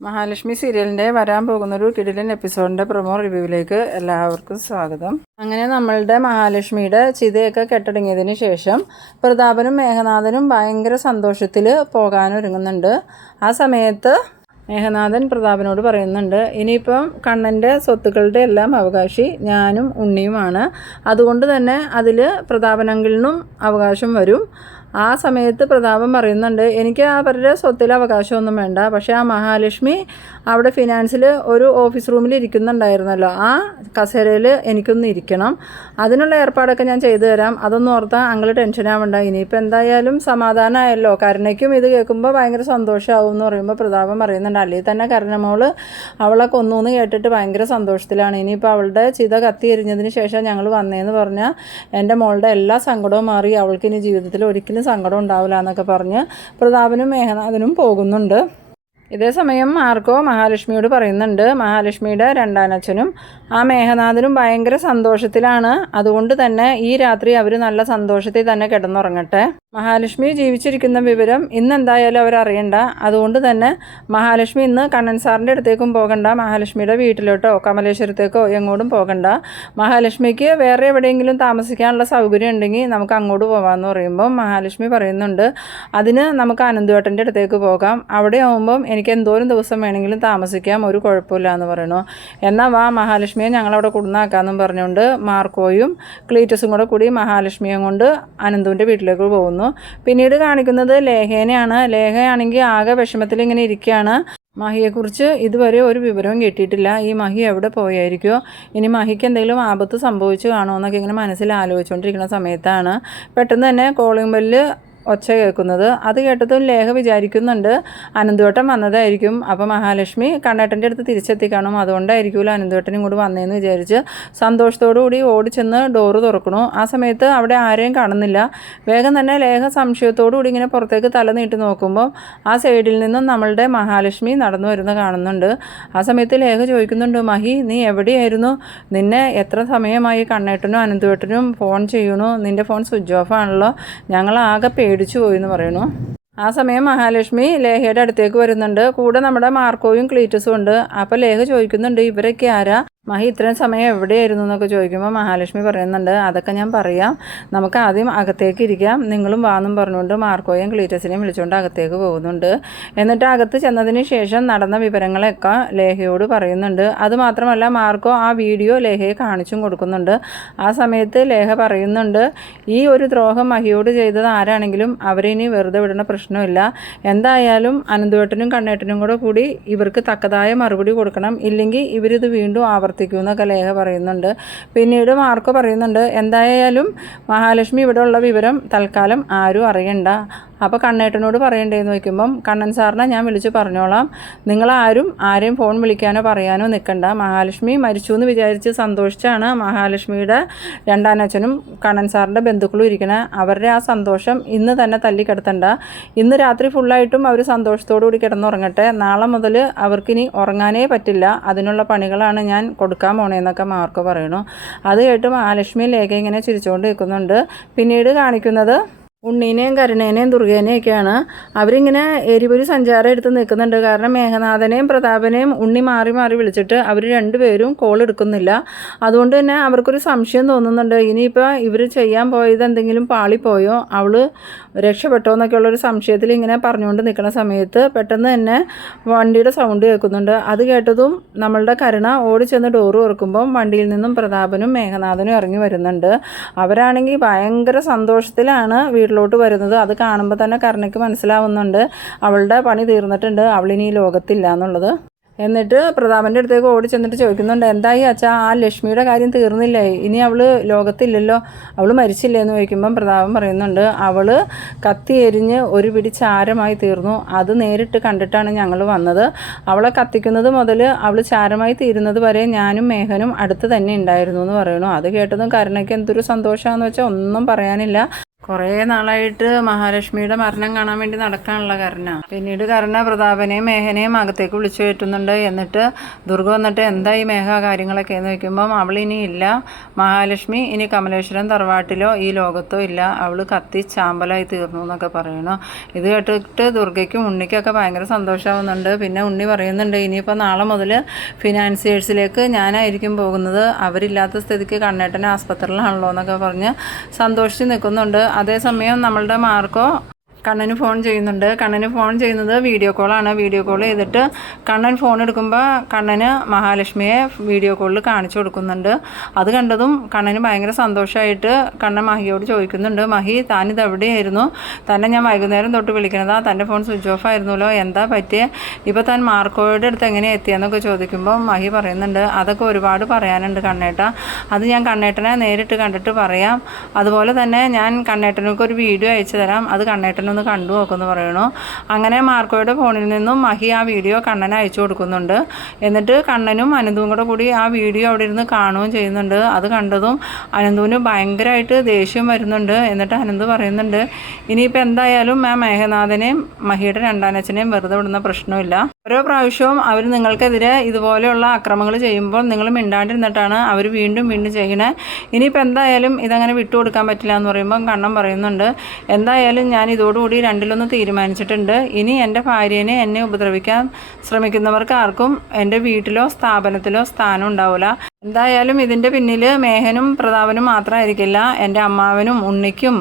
മഹാലക്ഷ്മി സീരിയലിന്റെ വരാൻ പോകുന്നൊരു കിടിലൻ എപ്പിസോഡിന്റെ പ്രൊമോ റിവ്യൂവിലേക്ക് എല്ലാവർക്കും സ്വാഗതം. അങ്ങനെ നമ്മളുടെ മഹാലക്ഷ്മിയുടെ ചിതയൊക്കെ കെട്ടടങ്ങിയതിന് ശേഷം പ്രതാപനും മേഘനാഥനും ഭയങ്കര സന്തോഷത്തിൽ പോകാനൊരുങ്ങുന്നുണ്ട്. ആ സമയത്ത് മേഘനാഥൻ പ്രതാപനോട് പറയുന്നുണ്ട് ഇനിയിപ്പം കണ്ണന്റെ സ്വത്തുക്കളുടെ എല്ലാം അവകാശി ഞാനും ഉണ്ണിയുമാണ്. അതുകൊണ്ട് തന്നെ അതിൽ പ്രതാപനങ്കിളിനും അവകാശം വരും. ആ സമയത്ത് പ്രതാപം പറയുന്നുണ്ട് എനിക്ക് അവരുടെ സ്വത്തിൽ അവകാശമൊന്നും വേണ്ട പക്ഷേ ആ മഹാലക്ഷ്മി അവിടെ ഫിനാൻസിൽ ഒരു ഓഫീസ് റൂമിൽ ഇരിക്കുന്നുണ്ടായിരുന്നല്ലോ. ആ കസേരയിൽ എനിക്കൊന്ന് ഇരിക്കണം. അതിനുള്ള ഏർപ്പാടൊക്കെ ഞാൻ ചെയ്തു തരാം. അതൊന്നും ഓർത്താൽ അങ്ങൾ ടെൻഷൻ ആവണ്ട. ഇനിയിപ്പോൾ എന്തായാലും സമാധാനമായല്ലോ കരുണയ്ക്കും ഇത് കേൾക്കുമ്പോൾ ഭയങ്കര സന്തോഷമാവും എന്ന് പറയുമ്പോൾ പ്രതാപം പറയുന്നുണ്ട്. അല്ലെങ്കിൽ തന്നെ കരുണമോൾ അവളെ കൊന്നു കേട്ടിട്ട് ഭയങ്കര സന്തോഷത്തിലാണ്. ഇനിയിപ്പോൾ അവളുടെ ചിത കത്തി എരിഞ്ഞതിന് ശേഷം ഞങ്ങൾ വന്നതെന്ന് പറഞ്ഞാൽ എന്റെ മോളുടെ എല്ലാ സങ്കടവും മാറി. അവൾക്ക് ഇനി ജീവിതത്തിൽ ഒരിക്കലും സങ്കടം ഉണ്ടാവില്ല എന്നൊക്കെ പറഞ്ഞ് പ്രതാപനും മേഘനാഥനും പോകുന്നുണ്ട്. ഇതേ സമയം മാർക്കോ മഹാലക്ഷ്മിയോട് പറയുന്നുണ്ട് മഹാലക്ഷ്മിയുടെ രണ്ടാനച്ഛനും ആ മേഘനാഥനും ഭയങ്കര സന്തോഷത്തിലാണ്. അതുകൊണ്ട് തന്നെ ഈ രാത്രി അവർ നല്ല സന്തോഷത്തിൽ തന്നെ കിടന്നുറങ്ങട്ടെ. മഹാലക്ഷ്മി ജീവിച്ചിരിക്കുന്ന വിവരം ഇന്ന് എന്തായാലും അറിയണ്ട. അതുകൊണ്ട് തന്നെ മഹാലക്ഷ്മി ഇന്ന് കണ്ണൻ സാറിന്റെ അടുത്തേക്കും പോകണ്ട. മഹാലക്ഷ്മിയുടെ വീട്ടിലോട്ടോ കമലേശ്വരത്തേക്കോ എങ്ങോട്ടും പോകണ്ട. മഹാലക്ഷ്മിക്ക് വേറെ എവിടെയെങ്കിലും താമസിക്കാനുള്ള സൗകര്യം ഉണ്ടെങ്കിൽ നമുക്ക് അങ്ങോട്ട് പോകാമെന്ന് പറയുമ്പോൾ മഹാലക്ഷ്മി പറയുന്നുണ്ട് അതിന് നമുക്ക് അനന്തുവേട്ടന്റെ അടുത്തേക്ക് പോകാം. അവിടെ ആകുമ്പം എനിക്ക് എന്തോരം ദിവസം വേണമെങ്കിലും താമസിക്കാം. ഒരു കുഴപ്പമില്ല എന്ന് പറയണു. എന്നാൽ വാ മഹാലക്ഷ്മിയെ ഞങ്ങളവിടെ കൊടുന്നാക്കാമെന്നും പറഞ്ഞുകൊണ്ട് മാർക്കോയും ക്ലീറ്റസും കൂടെ കൂടി മഹാലക്ഷ്മിയും കൊണ്ട് അനന്തുവിന്റെ വീട്ടിലേക്ക് പോകുന്നു. പിന്നീട് കാണിക്കുന്നത് ലേഖേനെയാണ് ലേഖയാണെങ്കിൽ ആകെ വിഷമത്തിൽ ഇങ്ങനെ ഇരിക്കുകയാണ്. മഹിയെക്കുറിച്ച് ഇതുവരെ ഒരു വിവരവും കിട്ടിയിട്ടില്ല. ഈ മഹി എവിടെ പോയായിരിക്കുമോ ഇനി മഹിക്ക് എന്തെങ്കിലും ആപത്ത് സംഭവിച്ചു കാണുമോ എന്നൊക്കെ ഇങ്ങനെ മനസ്സിൽ ആലോചിച്ചുകൊണ്ടിരിക്കുന്ന സമയത്താണ്. പെട്ടെന്ന് തന്നെ കോളിംഗ് ബെല്ല് ഒച്ച കേൾക്കുന്നത്. അത് കേട്ടതും ലേഖ വിചാരിക്കുന്നുണ്ട്. അനന്തോട്ടം വന്നതായിരിക്കും. അപ്പോൾ മഹാലക്ഷ്മി കണ്ണേട്ടന്റെ അടുത്ത് തിരിച്ചെത്തി കാണും അതുകൊണ്ടായിരിക്കുമല്ലോ അനന്തോട്ടനും കൂടി വന്നതെന്ന് വിചാരിച്ച് സന്തോഷത്തോടു കൂടി ഓടി ചെന്ന് ഡോറ് തുറക്കണു. ആ സമയത്ത് അവിടെ ആരെയും കാണുന്നില്ല. വേഗം തന്നെ ലേഖ സംശയത്തോടു കൂടി ഇങ്ങനെ പുറത്തേക്ക് തല നീട്ടി നോക്കുമ്പോൾ ആ സൈഡിൽ നിന്നും നമ്മളുടെ മഹാലക്ഷ്മി നടന്നു വരുന്ന കാണുന്നുണ്ട്. ആ സമയത്ത് ലേഖ ചോദിക്കുന്നുണ്ട് മഹി നീ എവിടെയായിരുന്നു? നിന്നെ എത്ര സമയമായി കണ്ണേട്ടനും അനന്തോട്ടനും ഫോൺ ചെയ്യണു നിന്റെ ഫോൺ സ്വിച്ച് ഓഫ് ആണല്ലോ. ഞങ്ങൾ ആകെ പേടിച്ചു പോയി എന്ന് പറയുന്നു. ആ സമയം മഹാലക്ഷ്മി ലേഹയുടെ അടുത്തേക്ക് വരുന്നുണ്ട്. കൂടെ നമ്മുടെ മാർക്കോയും ക്ലീറ്റസും ഉണ്ട്. അപ്പോൾ ലേഹ ചോദിക്കുന്നുണ്ട് ഇവരൊക്കെ ആരാ? മഹി ഇത്രയും സമയം എവിടെയായിരുന്നു എന്നൊക്കെ ചോദിക്കുമ്പോൾ മഹാലക്ഷ്മി പറയുന്നുണ്ട് അതൊക്കെ ഞാൻ പറയാം. നമുക്ക് ആദ്യം അകത്തേക്ക് ഇരിക്കാം. നിങ്ങളും വാന്നും പറഞ്ഞുകൊണ്ട് മാർക്കോയും ക്ലീറ്റസിനെയും വിളിച്ചുകൊണ്ട് അകത്തേക്ക് പോകുന്നുണ്ട്. എന്നിട്ട് അകത്ത് ചെന്നതിന് ശേഷം നടന്ന വിവരങ്ങളൊക്കെ ലേഹയോട് പറയുന്നുണ്ട്. അതുമാത്രമല്ല മാർക്കോ ആ വീഡിയോ ലേഹയെ കാണിച്ചും കൊടുക്കുന്നുണ്ട്. ആ സമയത്ത് ലേഹ പറയുന്നുണ്ട് ഈ ഒരു ദ്രോഹം മഹിയോട് ചെയ്തത് ആരാണെങ്കിലും അവരെ ഇനി വെറുതെ വിടുന്ന പ്രശ്നമില്ല. എന്തായാലും അനന്തുവേട്ടനും കണ്ണേട്ടനും കൂടെ കൂടി ഇവർക്ക് തക്കതായ മറുപടി കൊടുക്കണം. ഇല്ലെങ്കിൽ ഇവരിത് വീണ്ടും ആവർത്തിക്കും എന്നൊക്കെ ലേഖ പറയുന്നുണ്ട്. പിന്നീട് മാർക്ക് പറയുന്നുണ്ട് എന്തായാലും മഹാലക്ഷ്മി ഇവിടെ ഉള്ള വിവരം തൽക്കാലം ആരും അറിയണ്ട. അപ്പോൾ കണ്ണേട്ടനോട് പറയണ്ടേന്ന് വയ്ക്കുമ്പം കണ്ണൻ സാറിനെ ഞാൻ വിളിച്ച് പറഞ്ഞോളാം. നിങ്ങളാരും ആരെയും ഫോൺ വിളിക്കാനോ പറയാനോ നിൽക്കണ്ട മഹാലക്ഷ്മി മരിച്ചു എന്ന് വിചാരിച്ച് സന്തോഷിച്ചാണ് മഹാലക്ഷ്മിയുടെ രണ്ടാനച്ഛനും കണ്ണൻ സാറിന്റെ ബന്ധുക്കളും ഇരിക്കണേ. അവരുടെ ആ സന്തോഷം ഇന്ന് തന്നെ തല്ലിക്കിടത്തണ്ട. ഇന്ന് രാത്രി ഫുള്ളായിട്ടും അവർ സന്തോഷത്തോടു കൂടി കിടന്നുറങ്ങട്ടെ. നാളെ മുതൽ അവർക്കിനി ഉറങ്ങാനേ പറ്റില്ല. അതിനുള്ള പണികളാണ് ഞാൻ കൊടുക്കാൻ പോണേന്നൊക്കെ മാർക്ക് പറയണു. അത് കേട്ട് മഹാലക്ഷ്മി ലേഖ ഇങ്ങനെ ചിരിച്ചുകൊണ്ട് നിൽക്കുന്നുണ്ട് പിന്നീട് കാണിക്കുന്നത് ഉണ്ണീനെയും കരുണേനെയും ദുർഗേനെയൊക്കെയാണ്. അവരിങ്ങനെ എരിപൊരി സഞ്ചാരം എടുത്ത് നിൽക്കുന്നുണ്ട്. കാരണം മേഘനാഥനെയും പ്രതാപനെയും ഉണ്ണി മാറി മാറി വിളിച്ചിട്ട് അവർ രണ്ടുപേരും കോൾ എടുക്കുന്നില്ല. അതുകൊണ്ട് തന്നെ അവർക്കൊരു സംശയം തോന്നുന്നുണ്ട്. ഇനിയിപ്പോൾ ഇവർ ചെയ്യാൻ പോയത് എന്തെങ്കിലും പാളിപ്പോയോ? അവൾ രക്ഷപ്പെട്ടോ എന്നൊക്കെയുള്ളൊരു സംശയത്തിൽ ഇങ്ങനെ പറഞ്ഞുകൊണ്ട് നിൽക്കുന്ന സമയത്ത് പെട്ടെന്ന് തന്നെ വണ്ടിയുടെ സൗണ്ട് കേൾക്കുന്നുണ്ട്. അത് കേട്ടതും നമ്മളുടെ കരുണ ഓടി ചെന്ന് ഡോറ് തുറക്കുമ്പം വണ്ടിയിൽ നിന്നും പ്രതാപനും മേഘനാഥനും ഇറങ്ങി വരുന്നുണ്ട്. അവരാണെങ്കിൽ ഭയങ്കര സന്തോഷത്തിലാണ് വീട്ടിലോട്ട് വരുന്നത് അത് കാണുമ്പോൾ തന്നെ കരുണയ്ക്ക് മനസ്സിലാവുന്നുണ്ട്. അവളുടെ പണി തീർന്നിട്ടുണ്ട്. അവളിനി ലോകത്തില്ല എന്നുള്ളത്. എന്നിട്ട് പ്രതാപന്റെ അടുത്തേക്ക് ഓടി ചെന്നിട്ട് ചോദിക്കുന്നുണ്ട് എന്തായി അച്ഛാ? ആ ലക്ഷ്മിയുടെ കാര്യം തീർന്നില്ലേ? ഇനി അവൾ ലോകത്തില്ലല്ലോ? അവൾ മരിച്ചില്ലേ? എന്ന് ചോദിക്കുമ്പം പ്രതാപൻ പറയുന്നുണ്ട് അവൾ കത്തി എരിഞ്ഞ് ഒരു പിടി ചാരമായി തീർന്നു. അത് നേരിട്ട് കണ്ടിട്ടാണ് ഞങ്ങൾ വന്നത്. അവളെ കത്തിക്കുന്നത് മുതൽ അവൾ ചാരമായി തീരുന്നത് വരെ ഞാനും മേഘനും അടുത്ത് തന്നെ ഉണ്ടായിരുന്നു എന്ന് പറയണു അത് കേട്ടതും കരുണയ്ക്ക് എന്തൊരു സന്തോഷമാണെന്ന് വെച്ചാൽ ഒന്നും പറയാനില്ല. കുറേ നാളായിട്ട് മഹാലക്ഷ്മിയുടെ മരണം കാണാൻ വേണ്ടി നടക്കാനുള്ള കരുണ. പിന്നീട് കരുണ പ്രതാപനെയും മേഘനെയും അകത്തേക്ക് വിളിച്ചു കയറ്റുന്നുണ്ട്. എന്നിട്ട് ദുർഗ വന്നിട്ട് എന്താ ഈ മേഘ കാര്യങ്ങളൊക്കെ? എന്ന് വെക്കുമ്പം അവൾ ഇനി ഇല്ല. മഹാലക്ഷ്മി ഇനി കമലേശ്വരം തറവാട്ടിലോ ഈ ലോകത്തോ ഇല്ല. അവൾ കത്തി ചാമ്പലായി തീർന്നു എന്നൊക്കെ പറയണു ഇത് കേട്ടിട്ട് ദുർഗയ്ക്കും ഉണ്ണിക്കൊക്കെ ഭയങ്കര സന്തോഷമാവുന്നുണ്ട് പിന്നെ ഉണ്ണി പറയുന്നുണ്ട് ഇനിയിപ്പോൾ നാളെ മുതൽ ഫിനാൻസിയേഴ്സിലേക്ക് ഞാനായിരിക്കും പോകുന്നത്. അവരില്ലാത്ത സ്ഥിതിക്ക് കണ്ണേട്ടൻ ആസ്പത്രിയിലാണല്ലോ എന്നൊക്കെ പറഞ്ഞ് സന്തോഷിച്ച് നിൽക്കുന്നുണ്ട്. അതേസമയം നമ്മളുടെ മാർക്കോ കണ്ണന് ഫോൺ ചെയ്യുന്നുണ്ട്. കണ്ണന് ഫോൺ ചെയ്യുന്നത് വീഡിയോ കോളാണ് വീഡിയോ കോൾ ചെയ്തിട്ട് കണ്ണൻ ഫോൺ എടുക്കുമ്പോൾ കണ്ണന് മഹാലക്ഷ്മിയെ വീഡിയോ കോളിൽ കാണിച്ചു കൊടുക്കുന്നുണ്ട്. അത് കണ്ടതും കണ്ണന് ഭയങ്കര സന്തോഷമായിട്ട് കണ്ണൻ മഹിയോട് ചോദിക്കുന്നുണ്ട്. മഹി താനിത് എവിടെയായിരുന്നു? തന്നെ ഞാൻ വൈകുന്നേരം തൊട്ട് വിളിക്കണതാ തന്റെ ഫോൺ സ്വിച്ച് ഓഫ് ആയിരുന്നല്ലോ. എന്താ പറ്റിയ? ഇപ്പോൾ താൻ മാർക്കോയുടെ അടുത്ത് എങ്ങനെ എത്തിയെന്നൊക്കെ ചോദിക്കുമ്പോൾ മഹി പറയുന്നുണ്ട്. അതൊക്കെ ഒരുപാട് പറയാനുണ്ട് കണ്ണേട്ട. അത് ഞാൻ കണ്ണേട്ടനെ നേരിട്ട് കണ്ടിട്ട് പറയാം. അതുപോലെ തന്നെ ഞാൻ കണ്ണേട്ടനൊക്കെ ഒരു വീഡിയോ അയച്ചു തരാം. അത് കണ്ണേട്ടനൊന്ന് കണ്ടു നോക്കുമെന്ന് പറയണു അങ്ങനെ മാർക്കോയുടെ ഫോണിൽ നിന്നും മഹി ആ വീഡിയോ കണ്ണന് അയച്ചു കൊടുക്കുന്നുണ്ട്. എന്നിട്ട് കണ്ണനും അനന്തുവും കൂടെ കൂടി ആ വീഡിയോ അവിടെ ഇരുന്ന് കാണുകയും ചെയ്യുന്നുണ്ട്. അത് കണ്ടതും അനന്തുവിന് ഭയങ്കരമായിട്ട് ദേഷ്യം വരുന്നുണ്ട്. എന്നിട്ട് അനന്ത് പറയുന്നുണ്ട് ഇനിയിപ്പോൾ എന്തായാലും ആ മേഘനാഥനെയും മഹിയുടെ രണ്ടാനച്ഛനെയും വെറുതെ വിടുന്ന പ്രശ്നമില്ല. ഓരോ പ്രാവശ്യവും അവർ നിങ്ങൾക്കെതിരെ ഇതുപോലെയുള്ള അക്രമങ്ങൾ ചെയ്യുമ്പോൾ നിങ്ങൾ മിണ്ടാണ്ടിരുന്നിട്ടാണ് അവർ വീണ്ടും വീണ്ടും ചെയ്യണേ. ഇനിയിപ്പോൾ എന്തായാലും ഇതങ്ങനെ വിട്ടുകൊടുക്കാൻ പറ്റില്ല എന്ന് പറയുമ്പോൾ കണ്ണം പറയുന്നുണ്ട്. എന്തായാലും ഞാൻ ഇതോടുകൂടി രണ്ടിലൊന്ന് തീരുമാനിച്ചിട്ടുണ്ട്. ഇനി എന്റെ ഭാര്യേനെ എന്നെ ഉപദ്രവിക്കാൻ ശ്രമിക്കുന്നവർക്ക് ആർക്കും എന്റെ വീട്ടിലോ സ്ഥാപനത്തിലോ സ്ഥാനം ഉണ്ടാവില്ല എന്തായാലും ഇതിന്റെ പിന്നിൽ മേഹനും പ്രതാപനും മാത്രമായിരിക്കില്ല എന്റെ അമ്മാവനും ഉണ്ണിക്കും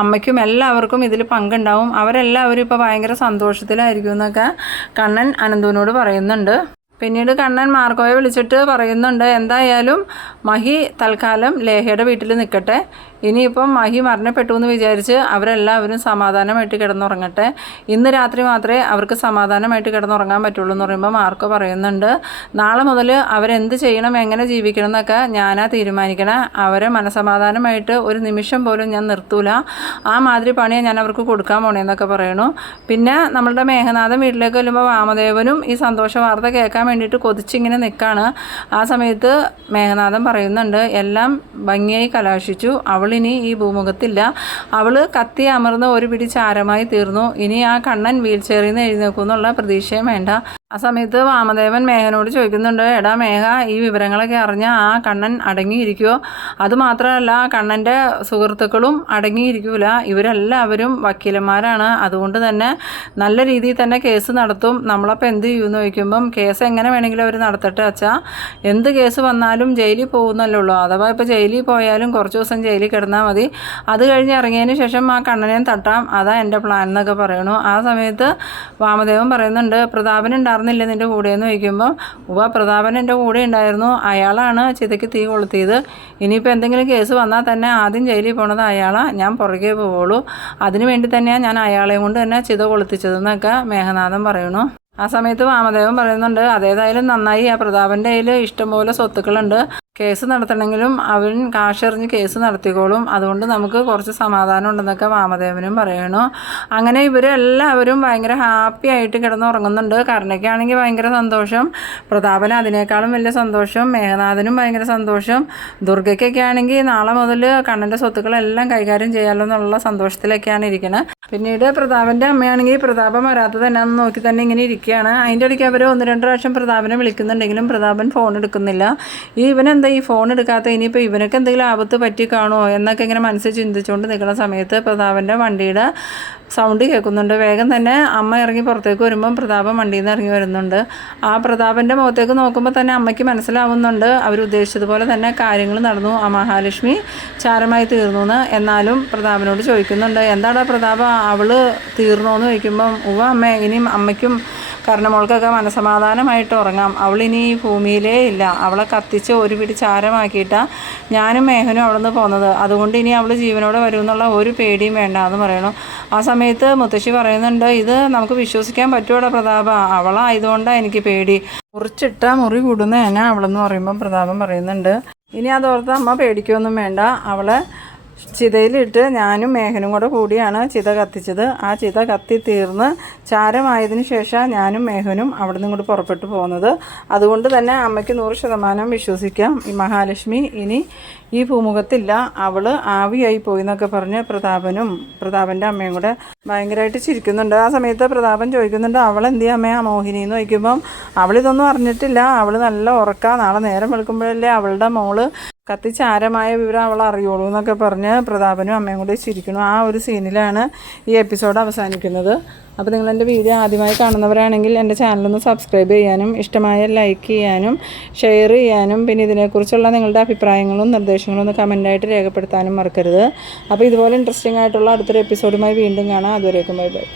അമ്മയ്ക്കും എല്ലാവർക്കും ഇതിൽ പങ്കുണ്ടാവും. അവരെല്ലാവരും ഇപ്പോൾ ഭയങ്കര സന്തോഷത്തിലായിരിക്കും എന്നൊക്കെ കണ്ണൻ അനന്തുവിനോട് പറയുന്നുണ്ട്. പിന്നീട് കണ്ണൻ മാർക്കോയെ വിളിച്ചിട്ട് പറയുന്നുണ്ട് എന്തായാലും മഹി തൽക്കാലം ലേഹയുടെ വീട്ടിൽ നിൽക്കട്ടെ. ഇനിയിപ്പം മഹി മരണപ്പെട്ടു എന്ന് വിചാരിച്ച് അവരെല്ലാവരും സമാധാനമായിട്ട് കിടന്നുറങ്ങട്ടെ. ഇന്ന് രാത്രി മാത്രമേ അവർക്ക് സമാധാനമായിട്ട് കിടന്നുറങ്ങാൻ പറ്റുള്ളൂ എന്ന് പറയുമ്പോൾ മാർക്കോ പറയുന്നുണ്ട്. നാളെ മുതൽ അവരെന്ത് ചെയ്യണം എങ്ങനെ ജീവിക്കണം എന്നൊക്കെ ഞാനാ തീരുമാനിക്കണം. അവരെ മനസമാധാനമായിട്ട് ഒരു നിമിഷം പോലും ഞാൻ നിർത്തൂല. ആ മാതിരി പണിയെ ഞാൻ അവർക്ക് കൊടുക്കാൻ പോണേന്നൊക്കെ പറയണു പിന്നെ നമ്മളുടെ മേഘനാഥൻ വീട്ടിലേക്ക് വരുമ്പോൾ വാമദേവനും ഈ സന്തോഷ വാർത്ത കേൾക്കാൻ വേണ്ടിയിട്ട് കൊതിച്ചിങ്ങനെ നിൽക്കുകയാണ് ആ സമയത്ത് മേഘനാഥൻ പറയുന്നുണ്ട് എല്ലാം ഭംഗിയായി കലാശിച്ചു. അവളിനി ഈ ഭൂമുഖത്തില്ല. അവൾ കത്തി അമർന്ന് ഒരു പിടി ചാരമായി തീർന്നു. ഇനി ആ കണ്ണൻ വീൽ ചെയറിൽ നിന്ന് എഴുന്നേക്കുമെന്നുള്ള പ്രതീക്ഷയും വേണ്ട. ആ സമയത്ത് വാമദേവൻ മേഘനോട് ചോദിക്കുന്നുണ്ട് എടാ മേഘ ഈ വിവരങ്ങളൊക്കെ അറിഞ്ഞ ആ കണ്ണൻ അടങ്ങിയിരിക്കുമോ അതുമാത്രമല്ല കണ്ണന്റെ സുഹൃത്തുക്കളും അടങ്ങിയിരിക്കൂല. ഇവരെല്ലാവരും വക്കീലന്മാരാണ്. അതുകൊണ്ട് തന്നെ നല്ല രീതിയിൽ തന്നെ കേസ് നടത്തും. നമ്മളപ്പോൾ എന്ത് ചെയ്യുമെന്ന് ചോദിക്കുമ്പം കേസ് എങ്ങനെ വേണമെങ്കിലും അവർ നടത്തട്ടെ അച്ഛാ? എന്ത് കേസ് വന്നാലും ജയിലിൽ പോകുന്നല്ലേ ഉള്ളൂ അഥവാ ഇപ്പോൾ ജയിലിൽ പോയാലും കുറച്ച് ദിവസം ജയിലിൽ കിടന്നാൽ മതി. അത് കഴിഞ്ഞ് ഇറങ്ങിയതിന് ശേഷം ആ കണ്ണനെയും തട്ടാം. അതാ എന്റെ പ്ലാൻ എന്നൊക്കെ പറയണു ആ സമയത്ത് വാമദേവൻ പറയുന്നുണ്ട് പ്രതാപൻ ഉണ്ടായിരുന്നില്ല നിന്റെ കൂടെയെന്ന് ചോദിക്കുമ്പോൾ ഉവ പ്രതാപൻ എന്റെ കൂടെ ഉണ്ടായിരുന്നു. അയാളാണ് ചിതയ്ക്ക് തീ കൊളുത്തിയത്. ഇനിയിപ്പോൾ എന്തെങ്കിലും കേസ് വന്നാൽ തന്നെ ആദ്യം ജയിലിൽ പോണത് അയാളാണ് ഞാൻ പുറകെ പോവുള്ളൂ. അതിനു വേണ്ടി തന്നെയാണ് ഞാൻ അയാളെയും കൊണ്ട് തന്നെ ചിത കൊളുത്തിച്ചതെന്നൊക്കെ മേഘനാഥൻ പറയുന്നു. ആ സമയത്ത് വാമദേവൻ പറയുന്നുണ്ട് അതേതായാലും നന്നായി. ആ പ്രതാപന്റെ കയ്യിൽ ഇഷ്ടംപോലെ സ്വത്തുക്കളുണ്ട്. കേസ് നടത്തണമെങ്കിലും അവൻ കാശെറിഞ്ഞ് കേസ് നടത്തിക്കോളും. അതുകൊണ്ട് നമുക്ക് കുറച്ച് സമാധാനം ഉണ്ടെന്നൊക്കെ വാമദേവനും പറയണു അങ്ങനെ ഇവരെല്ലാവരും ഭയങ്കര ഹാപ്പി ആയിട്ട് കിടന്നുറങ്ങുന്നുണ്ട്. കർണയ്ക്കാണെങ്കിൽ ഭയങ്കര സന്തോഷം. പ്രതാപന് അതിനേക്കാളും വലിയ സന്തോഷം. മേഘനാഥനും ഭയങ്കര സന്തോഷം. ദുർഗയ്ക്കൊക്കെ ആണെങ്കിൽ നാളെ മുതൽ കണ്ണന്റെ സ്വത്തുക്കളെല്ലാം കൈകാര്യം ചെയ്യാമല്ലോ എന്നുള്ള സന്തോഷത്തിലൊക്കെയാണ് ഇരിക്കുന്നത് പിന്നീട് പ്രതാപന്റെ അമ്മയാണെങ്കിൽ പ്രതാപം വരാത്തത് എന്നാന്ന് നോക്കി തന്നെ ഇങ്ങനെ ഇരിക്കുകയാണ്. അതിന്റെ ഇടയ്ക്ക് അവർ ഒന്ന് രണ്ട് പ്രാവശ്യം പ്രതാപനെ വിളിക്കുന്നുണ്ടെങ്കിലും പ്രതാപൻ ഫോൺ എടുക്കുന്നില്ല. ഈ ഇവനെന്താ ഈ ഫോൺ എടുക്കാത്ത ഇനിയിപ്പോൾ ഇവനൊക്കെ എന്തെങ്കിലും ആപത്ത് പറ്റി കാണുമോ എന്നൊക്കെ ഇങ്ങനെ മനസ്സിൽ ചിന്തിച്ചുകൊണ്ട് നിൽക്കുന്ന സമയത്ത് പ്രതാപന്റെ വണ്ടിയുടെ സൗണ്ട് കേൾക്കുന്നുണ്ട്. വേഗം തന്നെ അമ്മ ഇറങ്ങി പുറത്തേക്ക് വരുമ്പം പ്രതാപൻ വണ്ടിയിൽ നിന്ന് ഇറങ്ങി വരുന്നുണ്ട്. ആ പ്രതാപന്റെ മുഖത്തേക്ക് നോക്കുമ്പോൾ തന്നെ അമ്മയ്ക്ക് മനസ്സിലാവുന്നുണ്ട്. അവർ ഉദ്ദേശിച്ചതുപോലെ തന്നെ കാര്യങ്ങൾ നടന്നു. ആ മഹാലക്ഷ്മി ചാരമായി തീർന്നു എന്ന് എന്നാലും പ്രതാപനോട് ചോദിക്കുന്നുണ്ട്. എന്താടാ പ്രതാപ? അവൾ തീർന്നോ എന്ന് ചോദിക്കുമ്പം ഉവ അമ്മ ഇനിയും അമ്മയ്ക്കും കർണമോൾക്കൊക്കെ മനസമാധാനമായിട്ട് ഉറങ്ങാം. അവളിനി ഈ ഭൂമിയിലേ ഇല്ല. അവളെ കത്തിച്ച് ഒരു പിടി ചാരമാക്കിയിട്ടാണ് ഞാനും മേഹനും അവിടെ നിന്ന് പോകുന്നത് അതുകൊണ്ട് ഇനി അവൾ ജീവനോടെ വരുമെന്നുള്ള ഒരു പേടിയും വേണ്ട എന്ന് പറയണു. ആ സമയത്ത് മുത്തശ്ശി പറയുന്നുണ്ട് ഇത് നമുക്ക് വിശ്വസിക്കാൻ പറ്റുമോടാ പ്രതാപ. അവളായതുകൊണ്ടാണ് എനിക്ക് പേടി. മുറിച്ചിട്ട മുറി കൂടുന്ന എന്നെ അവളെന്ന് പറയുമ്പം പ്രതാപം പറയുന്നുണ്ട്. ഇനി അതോർത്ത് അമ്മ പേടിക്കൊന്നും വേണ്ട. അവളെ ചിതയിലിട്ട് ഞാനും മേഘനും കൂടെ കൂടിയാണ് ചിത കത്തിച്ചത്. ആ ചിത കത്തി തീർന്ന് ചാരമായതിന് ശേഷം ഞാനും മേഘനും അവിടെ നിന്ന് കൂടി പുറപ്പെട്ടു പോകുന്നത്. അതുകൊണ്ട് തന്നെ അമ്മയ്ക്ക് നൂറ് ശതമാനം വിശ്വസിക്കാം. ഈ മഹാലക്ഷ്മി ഇനി ഈ ഭൂമുഖത്തില്ല അവൾ ആവിയായി പോയി എന്നൊക്കെ പറഞ്ഞ് പ്രതാപനും പ്രതാപന്റെ അമ്മയും കൂടെ ഭയങ്കരമായിട്ട് ചിരിക്കുന്നുണ്ട്. ആ സമയത്ത് പ്രതാപൻ ചോദിക്കുന്നുണ്ട് അവൾ എന്ത് അമ്മയാ മോഹിനി എന്ന് ചോദിക്കുമ്പം അവളിതൊന്നും അറിഞ്ഞിട്ടില്ല. അവൾ നല്ല ഉറക്കാ. നാളെ നേരം വെളുക്കുമ്പോഴല്ലേ അവളുടെ മോൾ കത്തിച്ചാരമായ വിവരം അവൾ അറിയുള്ളൂ എന്നൊക്കെ പറഞ്ഞ് പ്രതാപനും അമ്മയും കൂടി ചിരിക്കുന്നു. ആ ഒരു സീനിലാണ് ഈ എപ്പിസോഡ് അവസാനിക്കുന്നത്. അപ്പോൾ നിങ്ങൾ എന്റെ വീഡിയോ ആദ്യമായി കാണുന്നവരാണെങ്കിൽ എന്റെ ചാനലൊന്ന് സബ്സ്ക്രൈബ് ചെയ്യാനും ഇഷ്ടമായ ലൈക്ക് ചെയ്യാനും ഷെയർ ചെയ്യാനും പിന്നെ ഇതിനെക്കുറിച്ചുള്ള നിങ്ങളുടെ അഭിപ്രായങ്ങളും നിർദ്ദേശങ്ങളും ഒന്ന് കമന്റായിട്ട് രേഖപ്പെടുത്താനും മറക്കരുത്. അപ്പോൾ ഇതുപോലെ ഇൻട്രസ്റ്റിംഗ് ആയിട്ടുള്ള അടുത്തൊരു എപ്പിസോഡുമായി വീണ്ടും കാണാം. അതുവരേക്കും ബൈ ബൈ.